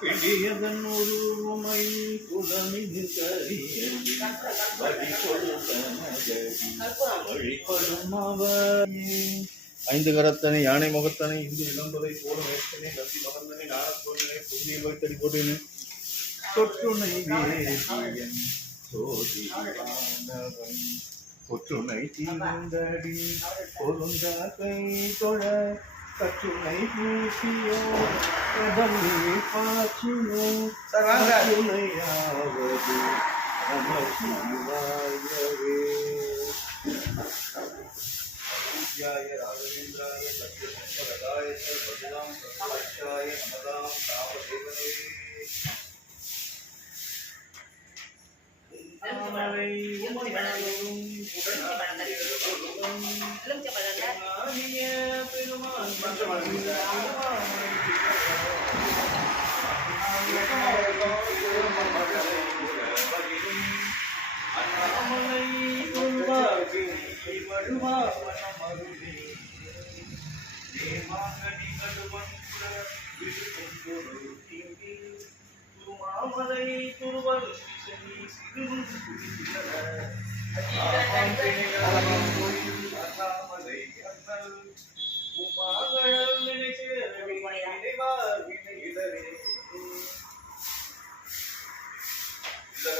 பிடியதன் உருவமை புலமிகு கரியடி வழிபடும் அவரே. ஐந்து கரத்தனை யானை முகத்தனை இந்து இளம்பதை போல மேற்கனை கத்தி மகந்தனை நாணத்தோழனை புந்தியில் வைத்தடி போட்டினை தொற்றுனை வேதியன் சோதி ஆண்டவன் பொற்றுனை தீர்ந்தடி பொருந்த கை தொழ கற்றுனை பூசியோ கடமை பாச்சினோ கற்றுனையாவது நம சிவாயவே. பூஜ்யாய ராகவேந்திராய சத்யசம்பரதாய பஜதாம் பிரதவாச்சாய நமதாம் தாமதேவனே.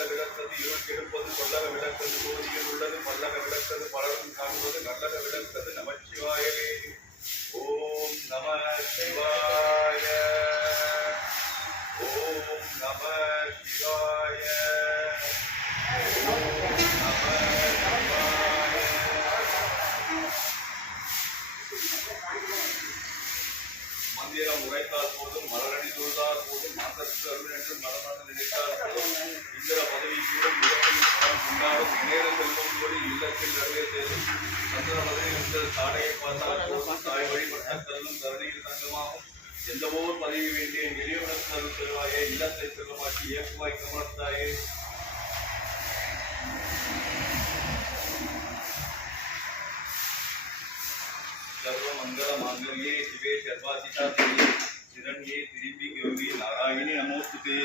விளக்கது கொல்லக விளக்கது போதியில் உள்ளது மல்லக விளக்கது பலரும் காண்பது நல்லக விளக்கது நமச்சிவாயவே. ஓம் நம சிவாய. ஓம் நம சிவாய. ஓம் நம சிவாய. மந்திரம் உரைத்தால் போதும் மலரடி தொழுதால் போதும் மாந்தற்கு அருள் என்று மனமாக நினைத்தால் போதும் இந்திர பதவி கூட உண்டாடும் நேர செல்வம் கூட இல்லத்தில் நிறைவே சேரும். சந்திர பதவி உங்கள் தாடையை பார்த்தால் போதும் தாய் வழிபட்ட கல்லும் கருணையில் தங்கமாகும். எந்தவோ பதவி வேண்டிய எளியவனுக்கு அருள் செல்வாயே இல்லத்தை செல்வமாக்கி இயக்குவாய் கமலத்தாயே. सर्व मंगल मांगल्ये शिवे सर्वाधिका शरण्ये त्र्यंबके गौरी नारायणी नमोस्तुते.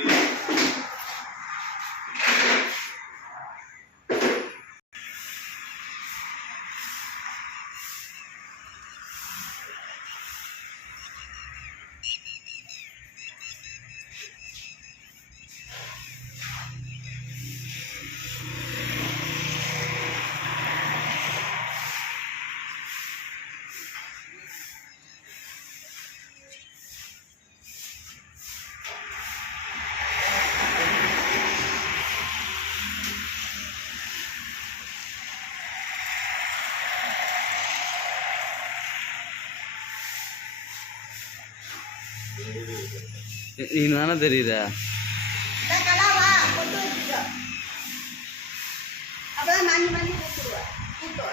நீ தானே தெரியுதா அப்பதான் மணி மணி கூப்பிடுவா கூப்பிடுவா